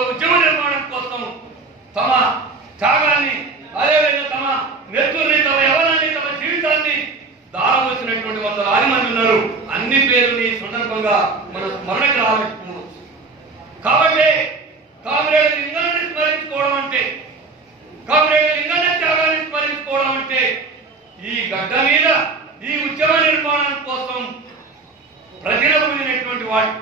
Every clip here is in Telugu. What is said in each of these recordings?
రాష్ట్రంలో ఉద్యమ నిర్మాణం కోసం తమ త్యాగాన్ని అదేవిధంగా తమ నెత్తుల్ని తమ యవనాన్ని తమ జీవితాన్ని దారవలసినటువంటి వందలాది మంది ఉన్నారు. అన్ని పేర్లని సందర్భంగా మన స్మరణకు రావచ్చు. కాబట్టి కామ్రేడ్ లింగాన్ని స్మరించుకోవడం అంటే, కామ్రేడ్ లింగన్న త్యాగాన్ని స్మరించుకోవడం అంటే ఈ గడ్డ మీద ఈ ఉద్యమ నిర్మాణం కోసం ప్రజలు పొందినటువంటి వాడు,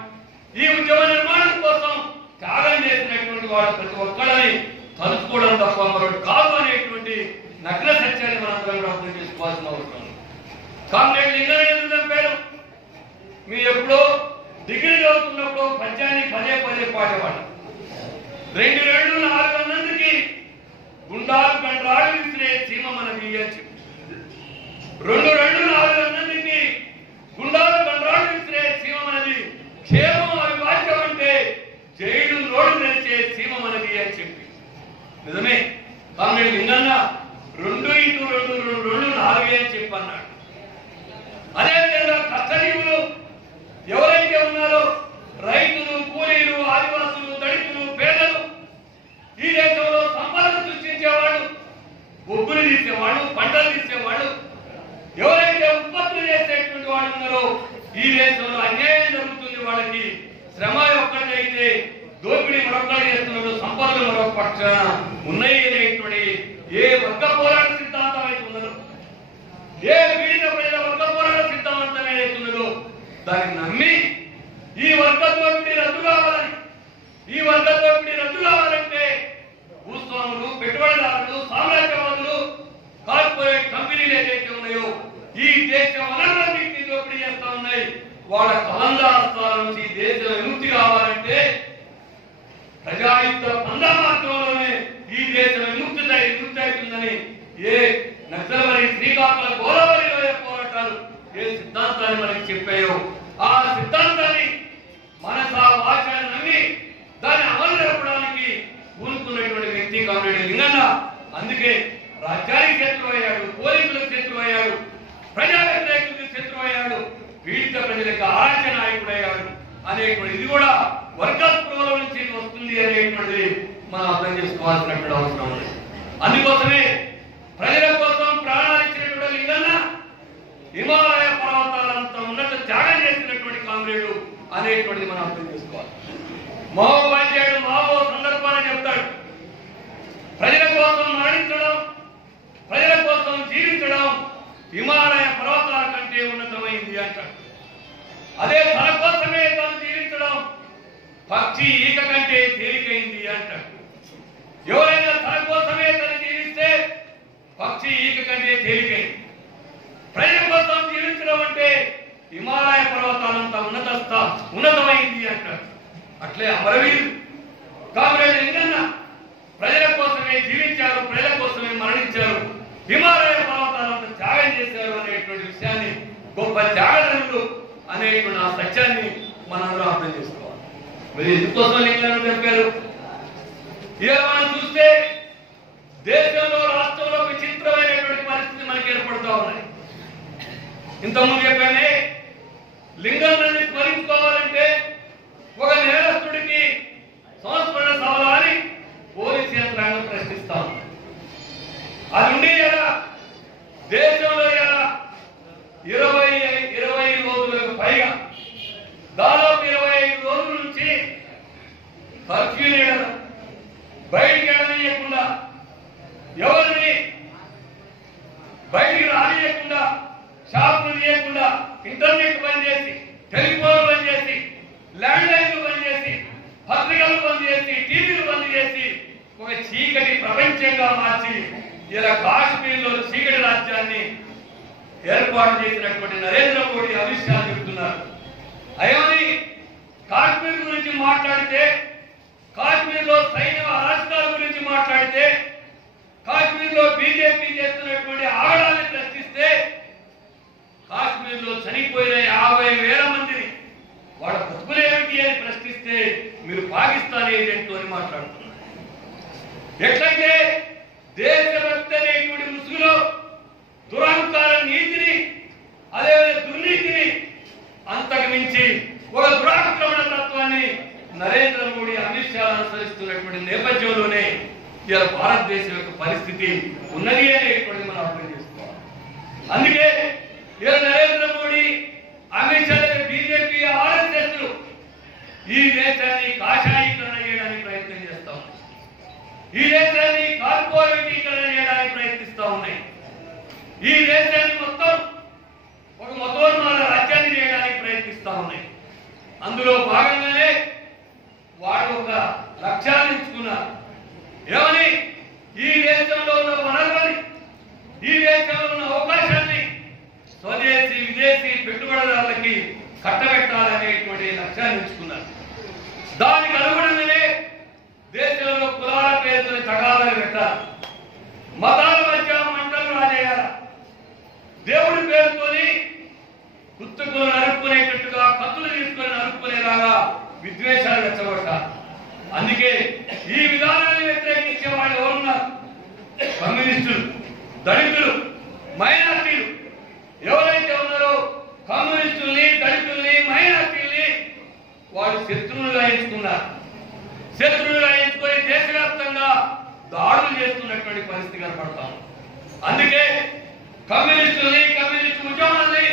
ఈ ఉద్యమ నిర్మాణం కోసం త్యాగం చేసినటువంటి వాడు ప్రతి ఒక్కరిని తలుచుకోవడం తప్ప మరొకటి కాదు అనేటువంటి నగ్న సత్యాన్ని మనందరం కూడా అర్థం చేసుకోవాల్సిన అవసరం. కామ్రేడ్ లింగన్న ఎందుకు చంపారు? మీరు ఎప్పుడో డిగ్రీ చదువుతున్నప్పుడు పద్యాన్ని పదే పదే పాడేవాడు. 2-4 మందికి గుండాలు గండ్రాలు విసిరే సీమ మనది అని చెప్పి, 2-4 మందికి గుండాలు గండ్రాలు విసిరే సీమ మనది, క్షేమం అవివాద్యం అంటే జైలు రోడ్డు నడిచే సీమ మనది అని చెప్పి. నిజమే, కామ్రేడ్ లింగన్న 2x2=2=4 అని చెప్పి అన్నాడు. అదేవిధంగా కష్టజీవులు ఎవరైతే ఉన్నారో రైతులు, కూలీలు, ఆదివాసులు, దళితులు, పేదలు, ఈ దేశంలో సంపద సృష్టించేవాళ్ళు, బొగ్గులు తీసేవాళ్ళు, పంటలు తీసేవాళ్ళు, ఎవరైతే ఉత్పత్తులు చేసేటువంటి వాళ్ళు ఉన్నారో ఈ దేశంలో అన్యాయం జరుగుతుంది. వాళ్ళకి శ్రమ ఒక్కటైతే దోపిడీ మరొకటి చేస్తున్నారు, సంపదలు మరొక పక్షాన ఉన్నాయి అనేటువంటి ఏ వర్గ పోరాట సిద్ధాంతం అయితే ఉన్నదో, ఏ పీడిత ప్రజల వర్గ పోరాట సిద్ధాంతం ఏదైతే ఉన్నదో దాన్ని నమ్మి ఈ వర్గ దోపిడీ రద్దు కావాలని, ఈ వర్గ దోపిడీ రద్దు కావాలంటే భూస్వాములు, పెట్టుబడిదారులు, సామ్రాజ్యవాదులు, కార్పొరేట్ కంపెనీలు ఏదైతే ఉన్నాయో ఈ దేశ వనరులన్నింటినీ దోపిడీ చేస్తా ఉన్నాయి. వాళ్ళ కలందాల నుంచి దేశ విముక్తి కావాలంటే ప్రజాయుద్ధ పందా మార్గంలోనే ఈ దేశం విముక్తి అవుతుందని ఏ నక్సల్బరి, శ్రీకాకుళం, గోదావరిలో పోరాటాలు ఏ సిద్ధాంతాన్ని మనకి చెప్పాయో ఆ సిద్ధాంతాన్ని మనస వాచ నమ్మి దాన్ని అమలు జరపడానికి పూనుకున్నటువంటి వ్యక్తి కామ్రేడ్ లింగన్న. అందుకే రాజ్యానికి శత్రువు అయ్యాడు, పోలీసులకు శత్రువు అయ్యాడు, ప్రజా వ్యతిరేకులకు శత్రువు అయ్యాడు, పీడిత ప్రజలకు ఆరాధ్య నాయకుడు అయ్యాడు అనేటువంటి ఇది కూడా వర్గ స్పృహల నుంచి వస్తుంది అనేటువంటిది మనం అర్థం చేసుకోవాల్సినటువంటి అవసరం ఉంది. అందుకోసమే ప్రజల కోసం ప్రాణాలు ఇచ్చినటువంటి లింగన్న హిమాలయ పర్వతాలంత ఉన్నత త్యాగం చేసినటువంటి కామ్రేడు అనేటువంటిది మనం అర్థం చేసుకోవాలి. మహోపాధ్యాయుడు మావో సందర్భాన్ని చెప్తాడు, ప్రజల కోసం మరణించడం, ప్రజల కోసం జీవించడం హిమాలయ పర్వతాల కంటే ఉన్నతమైంది అంటాడు. అదే తన కోసమే తాను జీవించడం పక్షి ఈక కంటే తేలికైంది అంటాడు. ఎవరైనా తన కోసమే తను జీవిస్తే పక్షి ఈక కంటే తేలికైంది. ప్రజల కోసం జీవించడం అంటే హిమాలయ పర్వతాలంత ఉన్నతమైంది అంటాడు. అట్లే అమరవీరుడు కామ్రేడ్ లింగన్న ప్రజల కోసమే జీవించారు, ప్రజల కోసమే మరణించారు, హిమాలయ పర్వతాలంత త్యాగం చేశారు అనేటువంటి విషయాన్ని, గొప్ప త్యాగదనులు అనేటువంటి ఆ సత్యాన్ని మనందరం అర్థం చేసుకోవాలి. మరి ఎందుకోసం లింగన్న చెప్పారు? ఇలా మనం చూస్తే దేశంలో, రాష్ట్రంలో విచిత్రమైనటువంటి పరిస్థితి మనకి ఏర్పడుతూ ఉన్నాయి. ఇంతకుముందు చెప్పానే, లింగన్నని స్మరించుకోవాలంటే ఒక నేరస్తుడికి సంస్మరణ సభలు అని పోలీసు యంత్రాంగం ప్రశ్నిస్తా ఉంది. అది ఉండి ఎలా దేశంలో ఎలా 20 రోజులకు పైగా దాదాపు 25 రోజుల నుంచి కర్ఫ్యూ చేయడం, బయటికి వెళ్ళనీయకుండా, ఎవరిని బయటికి రానియకుండా, షాపులు చేయకుండా, ఇంటర్నెట్ బంద్ చేసి, టెలిఫోన్ బంద్ చేసి, ల్యాండ్ లైన్లు బంద్ చేసి, పత్రికలు బంద్ చేసి, టీవీలు బంద్ చేసి ఒక చీకటి ప్రపంచంగా మార్చి ఇలా కాశ్మీర్లో చీకటి రాజ్యాన్ని ఏర్పాటు చేసినటువంటి నరేంద్ర మోడీ, అమిత్ షా చెబుతున్నారు. అయోని కాశ్మీర్ గురించి మాట్లాడితే, కాశ్మీర్లో సైన్య అరాచకాల గురించి మాట్లాడితే, కాశ్మీర్లో బీజేపీ చేస్తున్నటువంటి ఆగడాన్ని ప్రశ్నిస్తే, కాశ్మీర్లో చనిపోయిన 50,000 మందిని వాళ్ళ బతుకులేమిటి అని ప్రశ్నిస్తే మీరు పాకిస్తాన్ ఏజెంట్లు అని మాట్లాడుతున్నారు. ఎట్లయితే దేశభక్తి అనేటువంటి ముసుగులో దురహంకార నీతిని, అదేవిధంగా దుర్నీతిని అంతకు మించి ఒక దురాక్రమణ తత్వాన్ని నరేంద్ర మోడీ, అమిత్ షా అనుసరిస్తున్నటువంటి నేపథ్యంలోనే ఇలా భారతదేశం యొక్క పరిస్థితి ఉన్నది అనేటువంటి మనం అర్థం చేసుకోవాలి. అందుకే ఇలా నరేంద్ర మోడీ, అమిత్ షా, బీజేపీ, ఆర్ఎస్ఎస్ ఈ దేశాన్ని కాషాయీకరణ చేయడానికి ప్రయత్నం చేస్తా ఉన్నాయి. ఈ దేశాన్ని కార్పొరేటీకరణ చేయడానికి ప్రయత్నిస్తా ఉన్నాయి. ఈ దేశాన్ని మొత్తం ఒక మతోన్మాద రాజ్యాన్ని చేయడానికి ప్రయత్నిస్తా ఉన్నాయి. అందులో భాగంగానే వాడు ఒక లక్ష్యాన్ని ఎంచుకున్నారు. ఏమని? ఈ దేశంలో ఉన్న వనరులని, ఈ దేశంలో ఉన్న అవకాశాన్ని స్వదేశీ విదేశీ పెట్టుబడిదారులకి కట్టబెట్టాలనేటువంటి లక్ష్యాన్ని ఎంచుకున్నారు. దానికి అనుగుణంగానే దేశంలో కులాల పేరుతో తగాదాలు పెట్టాలి, మతాల మధ్య మంటలు రాజేయాలి, దేవుడి పేరుతోని గుర్తుకులు నరుక్కునేటట్టుగా కత్తులు తీసుకొని నరుక్కునేలాగా విద్వేషాలు రెచ్చగొట్టాలి. అందుకే ఈ విధానాన్ని వ్యతిరేకించే వాళ్ళు ఎవరున్నారు? కమ్యూనిస్టులు, దళితులు, మైనార్టీలు. ఎవరైతే ఉన్నారో కమ్యూనిస్టుల్ని, దళితుల్ని, మైనార్టీల్ని వాళ్ళు శత్రువులుగా ఎంచుకున్నారు. శత్రువులుగా ఎంచుకొని దేశవ్యాప్తంగా దాడులు చేస్తున్నటువంటి పరిస్థితి కనపడతాం. అందుకే కమ్యూనిస్టుల్ని, కమ్యూనిస్టు ఉద్యమాల్ని,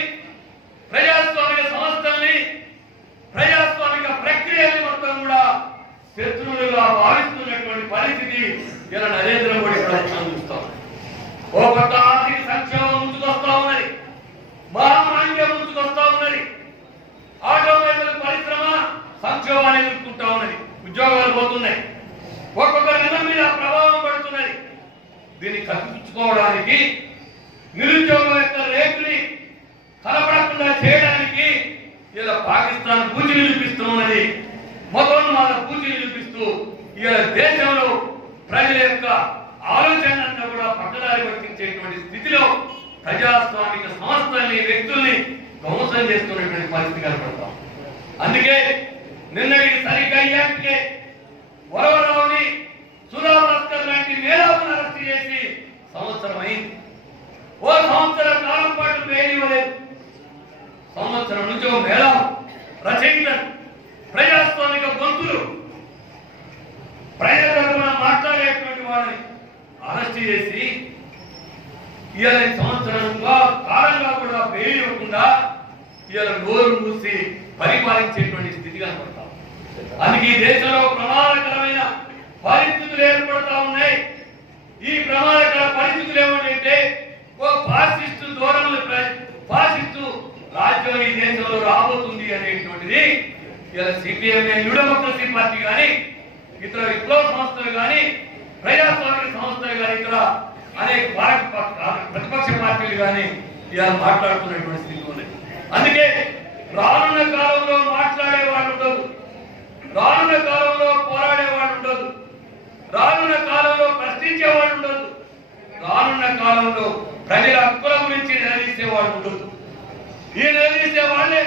ప్రజాస్వామిక సంస్థల్ని, ప్రజాస్వామిక ప్రక్రియల్ని మొత్తం కూడా శత్రువులుగా భావిస్తున్నటువంటి పరిస్థితి ఇలా నరేంద్ర మోడీ ప్రభుత్వం చూస్తాం. ఓ కొత్త ఆర్థిక సంక్షేమం ముందుకొస్తా ఉన్నది, మహామాన్యం ముందుకొస్తా ఉన్నది, ఆటోమొబైల్ పరిశ్రమ సంక్షోభాన్ని ఎదుర్కొంటా ఉన్నది, ఉద్యోగాలు పోతున్నాయి, ఒక్కొక్క నెల మీద ప్రభావం పడుతున్నది. దీన్ని కల్పించుకోవడానికి, నిరుద్యోగం యొక్క రేటుని కనపడకుండా చేయడానికి ఇలా పాకిస్తాన్ పూజలు నిలిపిస్తూ ఉన్నది, మతోన్మాద పూజలు నిలిపిస్తూ ఇలా దేశంలో ప్రజల యొక్క ఆలోచనలను కూడా పక్కదారి పట్టించేటువంటి స్థితిలో ప్రజాస్వామిక సంస్థల్ని, వ్యక్తుల్ని ధ్వంసం చేస్తున్నటువంటి పరిస్థితి కనపడతాం. అందుకే నిన్నటికి సరిగ్గా అయ్యాకే వరవరావుని, సుధా భాస్కర్ లాంటి మేధావులను అరెస్ట్ చేసి సంవత్సరం అయింది. ఓ సంవత్సర కాలం పాటు బెయిల్ ఇవ్వలేదు. సంవత్సరం నుంచి ఓ మేధావు, రచయితలు, ప్రజాస్వామిక గొంతులు, ప్రజల తరఫున మాట్లాడేటువంటి వాళ్ళని అరెస్ట్ చేసి ఇవాళ సంవత్సరంగా కాలంగా కూడా బెయిల్ ఇవ్వకుండా ఇవాళ నోరు మూసి పరిపాలించేటువంటి స్థితి కనపడతాం. అందుకే ఈ దేశంలో ప్రమాదకరమైన పరిస్థితులు ఏర్పడతా ఉన్నాయి. ఈ ప్రమాదకర పరిస్థితులు ఏమిటంటే ఓ ఫాసిస్టు ధోరణులు, ఫాసిస్టు రాజ్యం ఈ దేశంలో రాబోతుంది అనేటువంటిది ఇలా సిపిఎం, న్యూ డెమోక్రసీ పార్టీ కానీ, ఇతర విప్లవ సంస్థలు కానీ, ప్రజాస్వామిక సంస్థలు కానీ, ఇతర అనేక ప్రతిపక్ష పార్టీలు కానీ ఇలా మాట్లాడుతున్నటువంటి స్థితి ఉంది. అందుకే రానున్న కాలంలో మాట్లాడే వాళ్ళు ఉండదు, రానున్న కాలంలో పోరాడే వాళ్ళు ఉండదు, రానున్న కాలంలో ప్రశ్నించే వాళ్ళు ఉండదు, రానున్న కాలంలో ప్రజల హక్కుల గురించి నిలదీసే వాళ్ళు ఉండదు. ఈ నిలదీసే వాళ్ళే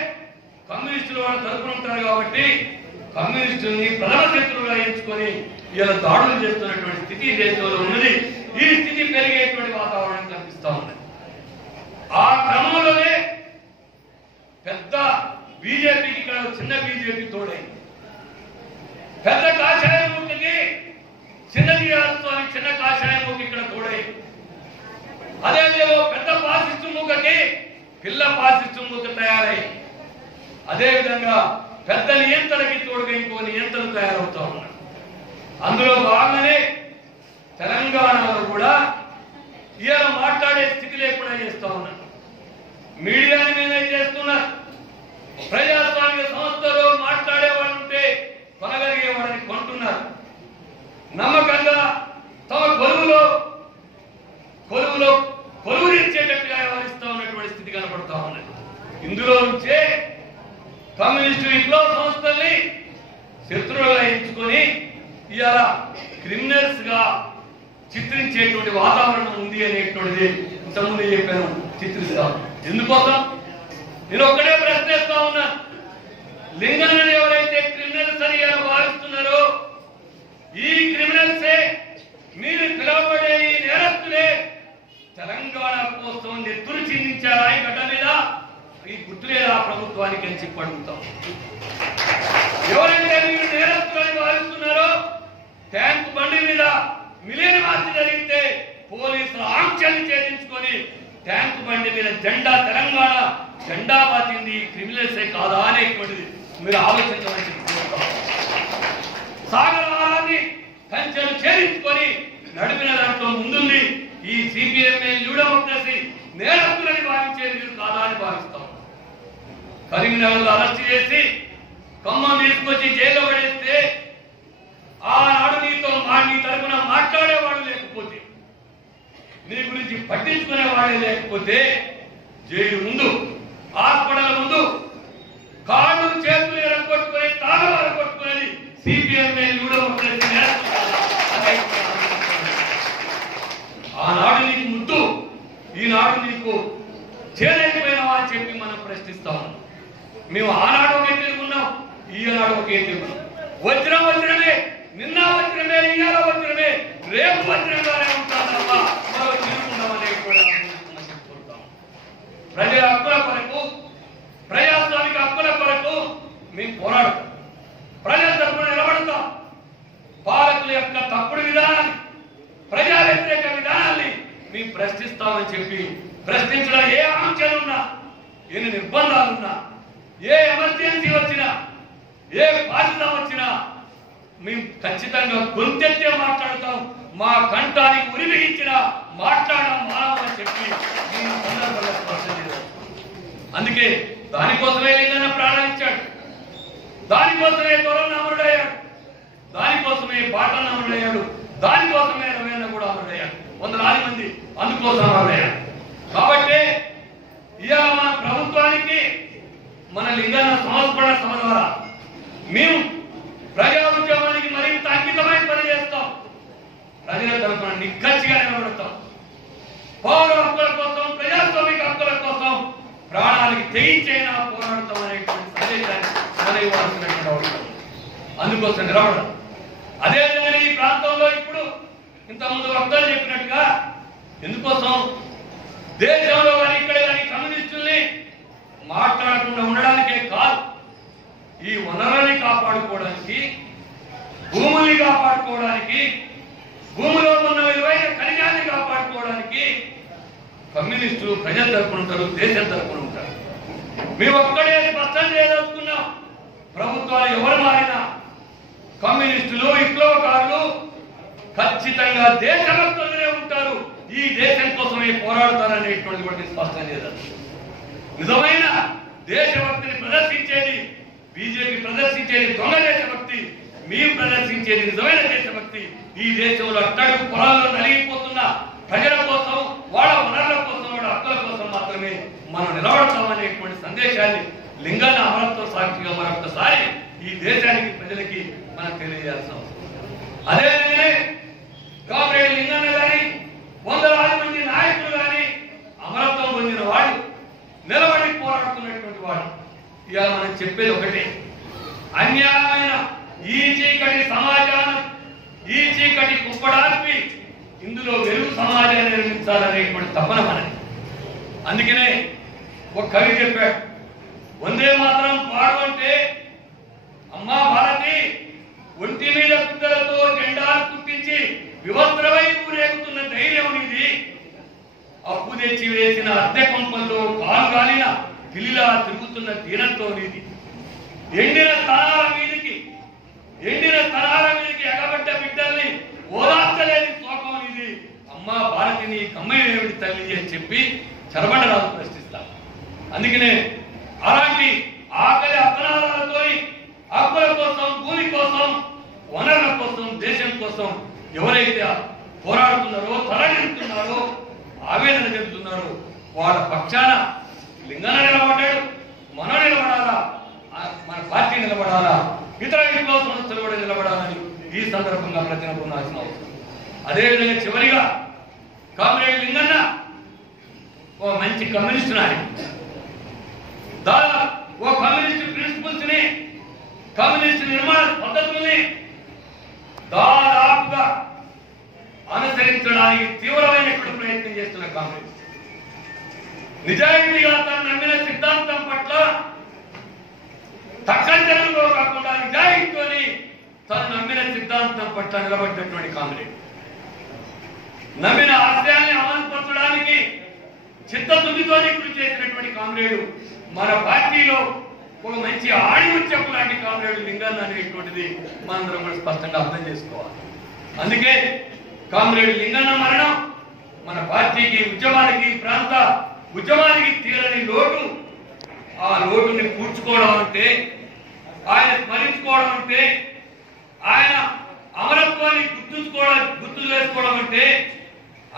కమ్యూనిస్టులు వాళ్ళు తరపున ఉంటారు. కాబట్టి కమ్యూనిస్టుల్ని ప్రధాన శత్రువుగా ఎంచుకొని ఇలా దాడులు చేస్తున్నటువంటి స్థితి దేశంలో ఉన్నది. ఈ స్థితి పెరిగేటువంటి వాతావరణం కనిపిస్తా ఉంది. ఆ క్రమంలోనే పెద్ద బీజేపీకి ఇక్కడ చిన్న బీజేపీ తోడైంది. పెద్ద కాషాయముఖికి చిన్న టీఆర్ఎస్ చిన్న కాషాయముఖి ఇక్కడ తోడైంది. అదే పెద్ద పాసిస్టు ముఖకి పిల్ల పాసిస్టు ముఖ తయారై, అదే విధంగా పెద్ద నియంత్రణకి తోడుగా ఇంకో నియంత్రణ తయారవుతా ఉన్నారు. అందులో భాగంగానే తెలంగాణలో కూడా ఇవాళ మాట్లాడే స్థితి లేకుండా చేస్తా ఉన్నారు. మీడియాని మేనేజ్ చేస్తున్నారు. ప్రజాస్వామిక సంస్థలో మాట్లాడే వాళ్ళు ఉంటే కొనగలిగే వాళ్ళని కొంటున్నారు. నమ్మకంగా తమ కొలువు ఇచ్చేటట్టుగా వ్యవహరిస్తూ ఉన్నటువంటి స్థితి కనపడతా ఉన్నది. ఇందులో నుంచే కమ్యూనిస్టు విప్లవ సంస్థల్ని శత్రువులుగా ఎంచుకొని ఇవాళ క్రిమినల్స్ గా చిత్రించేటువంటి వాతావరణం ఉంది అనేటువంటిది ఇంతకుముందు చెప్పాను. చిత్రిస్తాం ఎందుకోసం? నేను ఒక్కడే ప్రశ్నిస్తా ఉన్నా. లింగన్నని ఎవరైతే క్రిమినల్స్ అని భావిస్తున్నారో ఈ క్రిమినల్సే, మీరు పిలవబడే ఈ నేరస్తులే తెలంగాణ కోసం నెత్తురు చిందించారా ఈ గడ్డ మీద? ఈ గుర్తులేదా ప్రభుత్వానికి అని చెప్పి అడుగుతాం. ఎవరైతే మీరు నేరస్తులని భావిస్తున్నారో ట్యాంకు బండి మీద మిలియన్ మార్చి జరిగితే పోలీసులు ఆంక్షలు ఛేదించుకొని ట్యాంకు బండి మీద జెండా తెలంగాణ జెండా బాతింది క్రిమినల్సే కాదా అనేటువంటిది మీరు ఆలోచించవలసి సాగరాన్ని కంచెలు ఛేదించుకొని నడిపిన దాంట్లో ముందుంది ఈ సిపిఎంఏ న్యూడెమోక్రసీ నేరస్తులని భావించేది మీరు కాదా అని భావిస్తాం. కరీంనగర్లో అరెస్ట్ చేసి ఖమ్మం తీసుకొచ్చి జైల్లో పడేస్తే ఆనాడు నీ తరపున మాట్లాడేవాడు లేకపోతే, నీ గురించి పట్టించుకునేవాడే లేకపోతే జైలు ముందు హాస్పిటల్ ముందు కాళ్ళు చేతులు ఎరగొట్టుకుని తాళాలు కొట్టుకునేది సిపిఎంఏ న్యూడెమోక్రసీ ఆనాడు నీకు ముద్దు ఈనాడు నీకు చేరైపోయినావా అని చెప్పి మనం ప్రశ్నిస్తాం. మేము ఆనాడు ఒకే తిరుగున్నాం, ఈనాడు ఒకే తిరుగున్నాం. వజ్రమే, నిన్న వజ్రమే, ఇవాళ వజ్రమే, రేపు వజ్రంగానే ఉంటామమ్మా, మరో తిరుగుతున్నామనే కూడా చెప్పుకుంటాం. ప్రజల హక్కుల కొరకు, ప్రజాస్వామిక హక్కుల కొరకు మేము పోరాడతాం, ప్రజల తరపున నిలబడతాం. పాలకుల యొక్క తప్పుడు విధానాన్ని, ప్రజా వ్యతిరేక విధానాన్ని మేము ప్రశ్నిస్తామని చెప్పి ప్రశ్నించడం ఏ ఆంక్షలున్నా, ఎన్ని నిర్బంధాలున్నా, ఏ ఎమర్జెన్సీ వచ్చినా, ఏ బాధ్యత వచ్చినా మేము ఖచ్చితంగా గొంతెత్తే మాట్లాడతాం. మా కంఠానికి ఉరిమిగించిన మాట్లాడడం మానవని చెప్పి నేను సందర్భంగా స్పష్టం చేశాను. అందుకే దానికోసమే లింగన్న ప్రాణాలు ఇచ్చాడు, దానికోసమే దూరం అమరుడయ్యాడు, దానికోసమే బాటన అమరుడయ్యాడు, దానికోసమే రవీణ కూడా అమరుడయ్యాడు, వందలాది మంది అందుకోసం అమరుడయ్యాడు. కాబట్టి ఇవాళ మన ప్రభుత్వానికి మన లింగన్న సంస్మరణ సభ ద్వారా మేము ప్రజా ఉద్యమానికి మరింత అంకితమైన పని చేస్తాం. ప్రజల తరఫున నిక్కచ్చిగా నిలబడతాం. పౌర హక్కుల కోసం, ప్రజాస్వామిక హక్కుల కోసం ప్రాణాలకి తెగించైనా పోరాడతాం అనేటువంటి సందేశాన్ని ఇవ్వాల్సినటువంటి అవసరం. అందుకోసం నిలబడతాం. అదేవిధంగా ఈ ప్రాంతంలో ఇప్పుడు ఇంతకుముందు వక్తలు చెప్పినట్టుగా ఎందుకోసం దేశంలో కానీ ఇక్కడ కానీ కమ్యూనిస్టుల్ని మాట్లాడకుండా ఉండడానికే కాదు, ఈ వనరుల్ని కాపాడుకోవడానికి, భూముల్ని కాపాడుకోవడానికి, భూమిలో ఉన్న విలువైన ఖనిజాన్ని కాపాడుకోవడానికి కమ్యూనిస్టులు ప్రజల తరపున ఉంటారు, దేశం తరపున ఉంటారు. మేము ఒక్కడే స్పష్టం చేయదలుచుకున్నాం. ప్రభుత్వాలు ఎవరు మారినా కమ్యూనిస్టులు, విప్లవకారులు ఖచ్చితంగా దేశభక్తులుగానే ఉంటారు, ఈ దేశం కోసమే పోరాడతారనేటువంటి కూడా స్పష్టం చేయదలుచుకున్నాం. నిజమైన దేశభక్తిని ప్రదర్శించేది బీజేపీ ప్రదర్శించేది దొంగ దేశభక్తి, మేము ప్రదర్శించేది నిజమైన దేశభక్తి. ఈ దేశంలో అట్టడుగు పొలాల్లో నలిగిపోతున్న ప్రజల కోసం, వాళ్ళ వనరుల కోసం, వాళ్ళ హక్కుల కోసం మాత్రమే మనం నిలబడతామనేటువంటి సందేశాన్ని లింగన్న అమరత్వ సాక్షిగా మరొకసారి ఈ దేశానికి, ప్రజలకి మనం తెలియజేయాల్సిన అవసరం. అదేవిధంగా కామ్రేడ్ లింగన్న గాని, వందలాది మంది నాయకులు గాని అమరత్వం పొందిన వాడు, నిలబడి పోరాడుతున్నటువంటి వాడు. ఇక మనం చెప్పేది ఒకటే, అన్యాయమైన ఈ చీకటి సమాజాన్ని, ఈ చీకటి కుప్పడాన్ని ఇందులో వెలుగు సమాజాన్ని నిర్మించాలనేటువంటి తపన మనది. అందుకనే ఒక కవి చెప్పాడు, వందే మాత్రం పాడు అంటే అమ్మా భారతి ఒంటి మీద కుక్కలతో జెండాలు కుట్టించి వివస్త్రమై ఊరేగుతున్న ధైర్యం ఇది, అప్పు తెచ్చి వేసిన అద్దె కొంపల్లో కాలు గాలిన పిల్లిలా తిరుగుతున్న దీనంతో నీది, ఎండిన స్థలాల మీదకి ఎగబడ్డ బిడ్డల్ని ఓదార్చలేని శోకం ఇది, అమ్మా భారతిని కమ్మయ్యేమిటి తల్లి అని చెప్పి చరబండరాజు ప్రశ్నిస్తా. అందుకనే అలాంటి ఆకలి అర్థనాలతో హక్కుల కోసం, భూమి కోసం, వనరుల కోసం, దేశం కోసం ఎవరైతే పోరాడుతున్నారో, తరలిస్తున్నారో, ఆవేదన చెందుతున్నారో వాళ్ళ పక్షాన లింగన్న నిలబడ్డాడు, మనం నిలబడాలా, మన పార్టీ నిలబడాలా, ఇతర విప్లవ సంస్థలు కూడా నిలబడాలని ఈ సందర్భంగా ప్రతినపడాల్సిన అవసరం. అదేవిధంగా చివరిగా కామ్రేడ్ లింగన్న ఓ మంచి కమ్యూనిస్ట్ నాయకుడు, ఓ కమ్యూనిస్ట్ ప్రిన్సిపల్స్ ని, కమ్యూనిస్ట్ నిర్మాణ పద్ధతుల్ని దాదాపుగా అనుసరించడానికి తీవ్రమైనటువంటి ప్రయత్నం చేస్తున్న కాంగ్రెస్ నిజాయితీగా తను నమ్మిన సిద్ధాంతం పట్ల తక్కలో కాకుండా నిజాయితీతోని తను నమ్మిన సిద్ధాంతం పట్ల నిలబడ్డటువంటి కామ్రేడ్, నమ్మిన ఆశయాన్ని అమలుపరచడానికి చిత్తశుద్ధితో కృషి చేసినటువంటి కామ్రేడు, మన పార్టీలో ఒక మంచి ఆణిముత్యపు లాంటి కామ్రేడు లింగన్న అనేటువంటిది మనందరం కూడా స్పష్టంగా అర్థం చేసుకోవాలి. అందుకే కామ్రేడు లింగన్న మరణం మన పార్టీకి, ఉద్యమానికి, ప్రాంత ఉద్యమానికి తీరని లోటు. ఆ లోటుని పూడ్చుకోవడం అంటే, ఆయన స్మరించుకోవడం అంటే, ఆయన అమరత్వాన్ని గుర్తు చేసుకోవడం అంటే,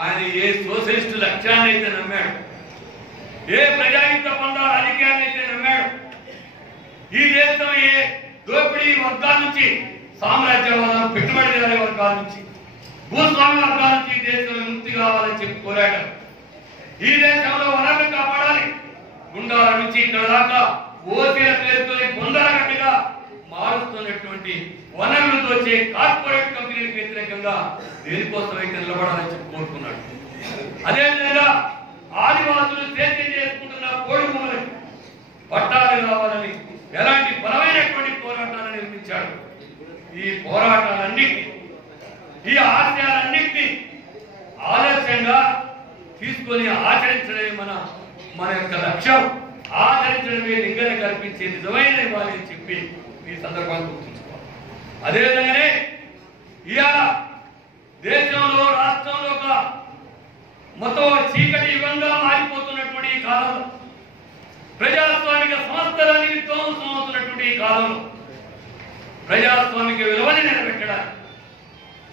ఆయన ఏ సోషలిస్టు లక్ష్యాన్ని అయితే నమ్మాడు, ఏ ప్రజాయుద్ధ పొందాల రాజకీయాన్ని అయితే నమ్మాడు, ఈ దేశం ఏ దోపిడీ వర్గాల నుంచి, సామ్రాజ్యవాదం, పెట్టుబడిదారీ వర్గాల నుంచి, భూస్వామి వర్గాల నుంచి ఈ దేశం విముక్తి కావాలని చెప్పి కోరాడు. ఈ దేశంలో వనరులు కాపాడాలి, గుండాల నుంచి ఇక్కడ దాకా ఓసీల పేరుతో బొందరగట్టుగా మారుస్తున్నటువంటి వనరులు దోచే కార్పొరేట్ కంపెనీలకు వ్యతిరేకంగా దేనికోసమైతే నిలబడాలని చెప్పి కోరుకున్నాడు. అదేవిధంగా ఆదివాసులు సేద్యం చేసుకుంటున్న కోడి భూములకు పట్టాలు కావాలని ఎలాంటి బలమైనటువంటి పోరాటాలను నిర్మించాడు. ఈ పోరాటాలన్నింటినీ, ఈ ఆశయాలన్నింటినీ ఆదర్శంగా తీసుకొని ఆచరించడమే మన యొక్క లక్ష్యం. ఆచరించడమే లింగన కల్పించే నిజమైన ఇవ్వాలి అని చెప్పి ఈ సందర్భాన్ని గుర్తుంచుకోవాలి. అదేవిధంగానే ఇవాళ దేశంలో, రాష్ట్రంలో ఒక మొత్తం చీకటి యుగంగా మారిపోతున్నటువంటి ఈ కాలంలో, ప్రజాస్వామిక సంస్థలన్నీ విధ్వంసం అవుతున్నటువంటి ఈ కాలంలో, ప్రజాస్వామిక విలువని నిలబెట్టడానికి,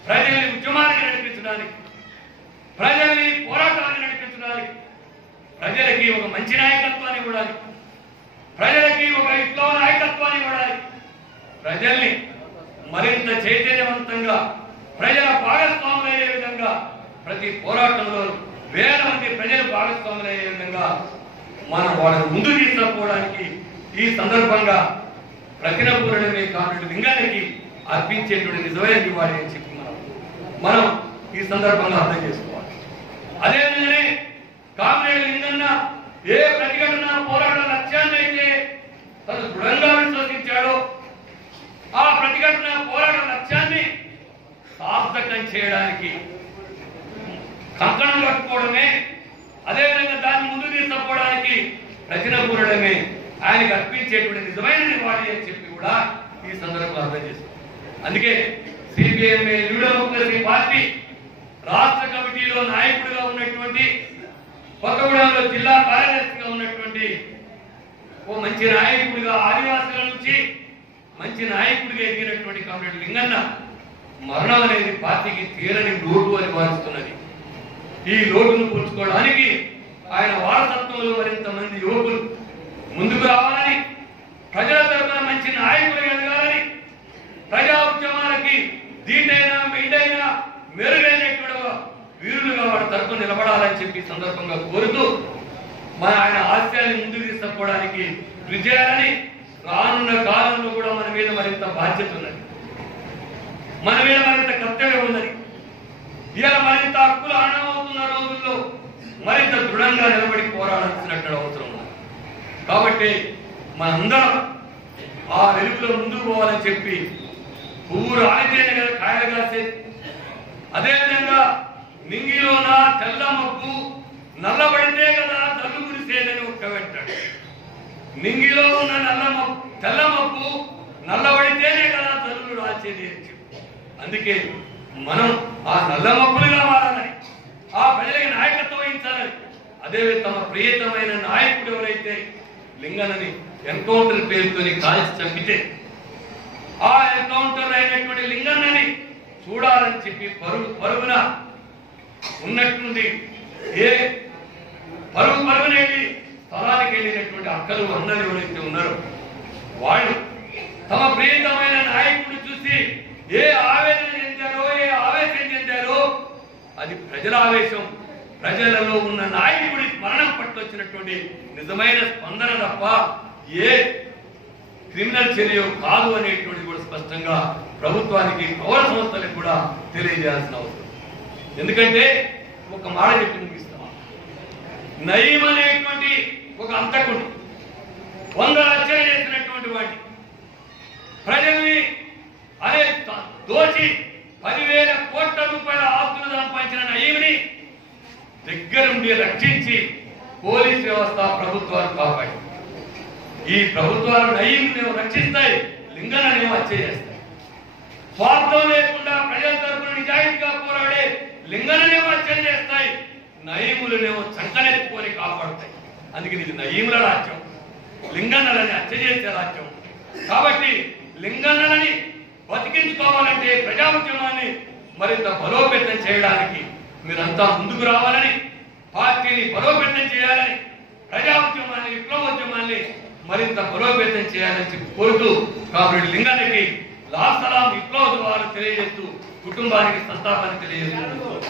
ప్రజల్ని ఉద్యమానికి నడిపించడానికి, ప్రజల్ని పోరాటాన్ని నడిపించడానికి, ప్రజలకి ఒక మంచి నాయకత్వాన్ని ఇవ్వడానికి, ప్రజలకి ఒక విప్లవ నాయకత్వాన్ని ఇవ్వడానికి, ప్రజల్ని మరింత చైతన్యవంతంగా ప్రజల భాగస్వాములయ్యే విధంగా ప్రతి పోరాటంలో వేల మంది ప్రజలు భాగస్వాములయ్యే విధంగా మనం వాళ్ళని ముందు తీసుకుపోవడానికి ఈ సందర్భంగా ప్రతినపూరణమే కామ్రేడ్ లింగానికి అర్పించేటువంటి నిజమైన నివాళి అని చెప్పి మనం ఈ సందర్భంగా అర్థం చేసుకోవాలి. అదేవిధంగానే కామ్రేడ్ లింగన్న ఏ ప్రతిఘటన పోరాట లక్ష్యాన్ని అయితే తను దృఢంగా విశ్వసించాడో, ఆ ప్రతిఘటన పోరాట లక్ష్యాన్ని సార్థకం చేయడానికి కంకణం కట్టుకోవడమే, అదేవిధంగా దాన్ని ముందు తీసుకుపోవడానికి ప్రతినపూరణమే ఆయనకు అర్పించేటువంటి నిజమైన నివాళి అని చెప్పి కూడా ఈ సందర్భంగా అర్థం చేసుకోవాలి. అందుకే సిపిఎంఏ న్యూ డెమోక్రసీ పార్టీ రాష్ట్ర కమిటీలో నాయకుడిగా ఉన్నటువంటి, కొత్తగూడెంలో జిల్లా కార్యదర్శిగా ఉన్నటువంటి ఓ మంచి నాయకుడిగా, ఆదివాసుల నుంచి మంచి నాయకుడిగా ఎదిగినటువంటి కామ్రేడ్ లింగన్న మరణం అనేది పార్టీకి తీరని లోటు అని భావిస్తున్నది. ఈ లోటును పూడ్చుకోవడానికి ఆయన వారసత్వంలో మరింత మంది యువకులు ముందుకు రావాలని, ప్రజల తరపున మంచి నాయకులు ఎదగాలని, ప్రజా ఉద్యమాలకి దీటైనా మెండైనా మెరుగైనటువంటి వీరులుగా వాడి తరపున నిలబడాలని చెప్పి సందర్భంగా కోరుతూ మన ఆయన ఆశయాన్ని ముందుకు తీసుకుపోవడానికి కృషి చేయాలని, రానున్న కాలంలో కూడా మన మీద మరింత బాధ్యత ఉన్నది, మన మీద మరింత కర్తవ్యం ఉన్నది. ఇలా మరింత హక్కులు ఆనమవుతున్న రోజుల్లో మరింత దృఢంగా నిలబడి పోరాడాల్సినట్టు అవసరం ఉంది. కాబట్టి మనందరం ఆ వెలుగులో ముందుకు పోవాలని చెప్పి పువ్వు రాలితేనే కదా కాయలు కాసేది. అదేవిధంగా నింగిలోన తెల్ల మబ్బు నల్లబడితే కదా తల్లు కురిసేదని ఒక్క పెట్టాడు. నింగిలో ఉన్న తెల్ల మబ్బు నల్లబడితేనే కదా తల్లు రాసేది అని చెప్పి, అందుకే మనం ఆ నల్ల మబ్బులుగా మారాలని, ఆ ప్రజలకి నాయకత్వం వహించాలని, అదే తమ ప్రియతమైన నాయకుడు ఎవరైతే లింగన్నని ఎన్కౌంటర్ పేరుతోని కాల్చి చంపితే ఆ ఎన్కౌంటర్ అయినటువంటి లింగన్నని చూడాలని చెప్పి పరుగున ఉన్నట్టుండి పరుగునేది స్థలానికి వెళ్ళినటువంటి అక్కలు అన్నలు ఎవరైతే ఉన్నారో వాళ్ళు తమ ప్రియతమైన నాయకుడిని చూసి ఏ ఆవేదన చెందారో, ఏ ఆవేశం చెందారో అది ప్రజల ఆవేశం, ప్రజలలో ఉన్న నాయకుడి మరణం పట్ల వచ్చినటువంటి నిజమైన స్పందన తప్ప ఏ క్రిమినల్ చర్య కాదు అనేటువంటి కూడా స్పష్టంగా ప్రభుత్వానికి, పౌర సంస్థలకు కూడా తెలియజేయాల్సిన అవసరం. ఎందుకంటే ఒక మాట చెప్పి ముగిస్తాం, నయీం అనేటువంటి ఒక అంతకుడు 100 లక్షలు చేసినటువంటి వాడిని ప్రజల్ని అదే దోచి నైముల్ని రక్షించి పోలీస్ వ్యవస్థ ప్రభుత్వాలు కాపాడి ఈ ప్రభుత్వాలు నైముల్ని రక్షిస్తాయి, లింగననేమో హత్య చేస్తాయి. స్వార్థం లేకుండా ప్రజల తరపున నిజాయితీగా పోరాడే లింగననేమో హత్య చేస్తాయి, నయములనేమో చంకనెత్తుకొని కాపాడుతాయి. అందుకని ఇది నయముల రాజ్యం, లింగన్నలని హత్య చేసే రాజ్యం. కాబట్టి లింగన్నలని బతికించుకోవాలంటే ప్రజా ఉద్యమాన్ని మరింత బలోపేతం చేయడానికి మీరంతా ముందుకు రావాలని, పార్టీని బలోపేతం చేయాలని, ప్రజా ఉద్యమాన్ని విప్లవోద్యమాన్ని మరింత బలోపేతం చేయాలని కోరుతూ కాబట్టి లింగన్నకి లాల్ సలాం విప్లవ ద్వారా తెలియజేస్తూ కుటుంబానికి సంతాపాన్ని తెలియజేస్తున్నారు.